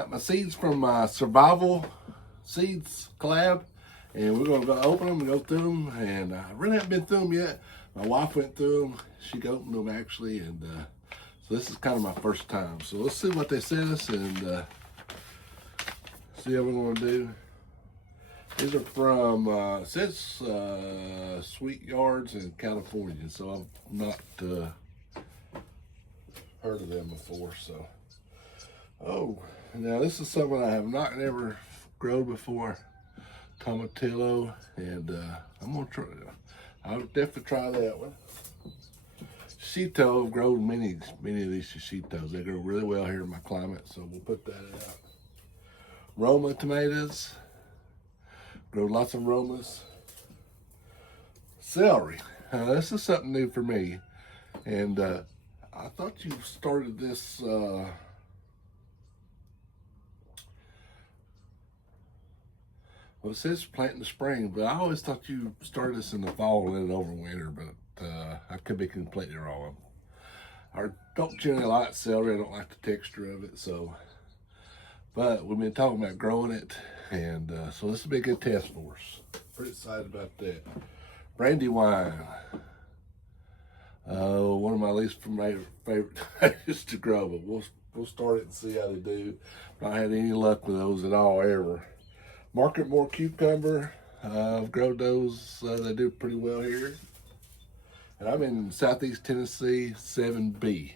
Got my seeds from my Survival Seeds collab, and we're gonna go open them and go through them. And I really haven't been through them yet. My wife went through them. She opened them actually, and so this is kind of my first time. So let's see what they sent us and see how we're gonna do. These are from it says Sweet Yards in California, so I've not heard of them before. So, oh, now this is something I have not never grown before, tomatillo, and I'm gonna try. I'll definitely try that one. Shito, I've grown many of these shishitos. They grow really well here in my climate, so we'll put that out. Roma tomatoes, grow lots of Romas. Celery, this is something new for me, and I thought you started this. Well, it says plant in the spring, but I always thought you started this in the fall and let it overwinter, but I could be completely wrong. I don't generally like celery. I don't like the texture of it, so. But we've been talking about growing it, and so this will be a good test for us. Pretty excited about that. Brandywine. One of my least favorite things to grow, but we'll start it and see how they do. Not had any luck with those at all ever. Market More cucumber. I've grown those. They do pretty well here. And I'm in Southeast Tennessee, 7B.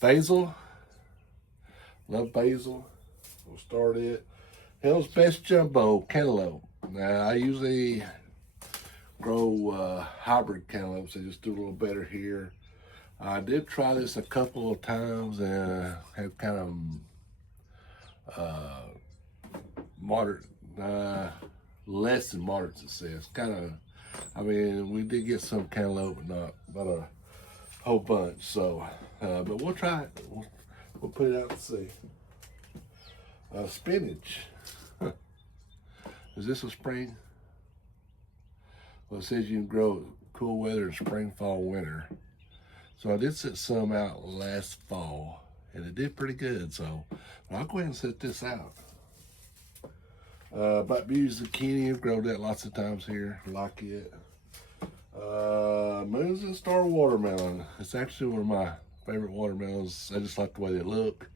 Basil. Love basil. We'll start it. Hell's Best Jumbo Cantaloupe. Now, I usually grow hybrid cantaloupes. They just do a little better here. I did try this a couple of times and had kind of moderate, less than moderate success. Kind of, I mean, we did get some cantaloupe, but not a whole bunch. So, but we'll try it. We'll put it out and see. Spinach. Is this a spring? Well, it says you can grow it cool weather in spring, fall, winter. So I did set some out last fall, and it did pretty good. So I'll go ahead and set this out. Black Beauty zucchini, I've grown that lots of times here. Like it. Moons and Star watermelon. It's actually one of my favorite watermelons. I just like the way they look.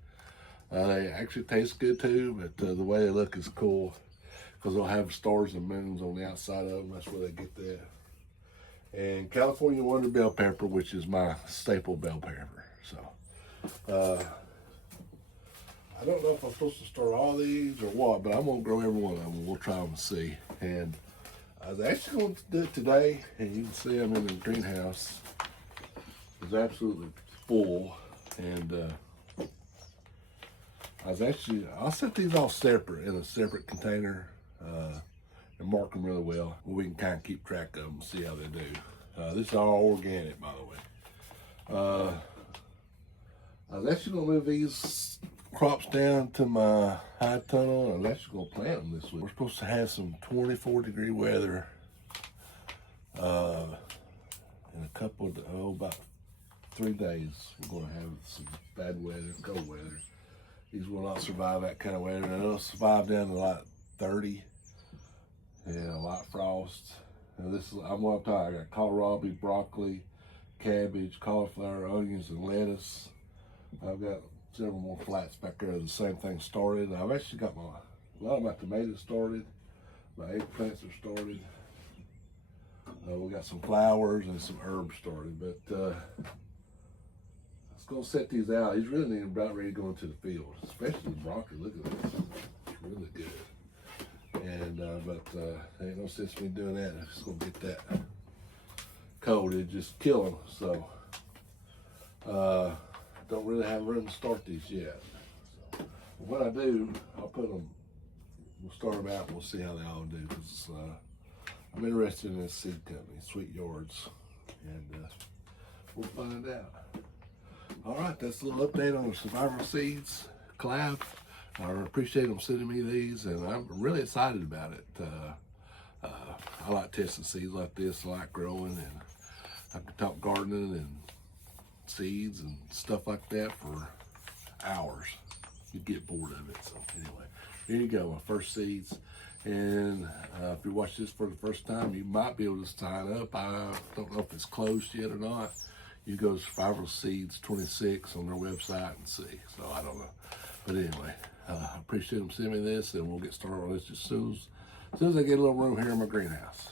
They actually taste good too, but the way they look is cool because they'll have stars and moons on the outside of them. That's where they get that. And California Wonder bell pepper, which is my staple bell pepper. So, I don't know if I'm supposed to start all these or what, but I'm gonna grow every one of them. We'll try them and see. And I was actually going to do it today, and you can see I'm in the greenhouse. It's absolutely full, and I'll set these all separate in a separate container and mark them really well. We can kind of keep track of them and see how they do. This is all organic, by the way. I was actually going to move these crops down to my high tunnel, and I'm actually going to plant them this week. We're supposed to have some 24-degree weather in a couple of, about 3 days. We're going to have some bad weather, cold weather. These will not survive that kind of weather. And they'll survive down to like 30 and a lot of frost. Now this is, I'm what I'm talking. I got kohlrabi, broccoli, cabbage, cauliflower, onions, and lettuce. I've got several more flats back there. The same thing started. I've actually got a lot of my tomatoes started. My eggplants are started. We got some flowers and some herbs started, but gonna set these out. He's really about ready to go into the field, especially the broccoli. Look at this, it's really good. And but ain't no sense me doing that. I'm just gonna get that cold. It just kill them. So don't really have room to start these yet. So when I do, I'll put them. We'll start them out. And we'll see how they all do. Cause I'm interested in this seed company, Sweet Yards, and we'll find out. All right, that's a little update on the Survival Seeds collab. I appreciate them sending me these, and I'm really excited about it. I like testing seeds like this. I like growing, and I can talk gardening and seeds and stuff like that for hours. you'd get bored of it. So anyway, here you go, my first seeds. And if you watch this for the first time, you might be able to sign up. I don't know if it's closed yet or not. You go to Survival Seeds 26 on their website and see. So I don't know. But anyway, I appreciate them sending me this, and we'll get started on this as soon as I get a little room here in my greenhouse.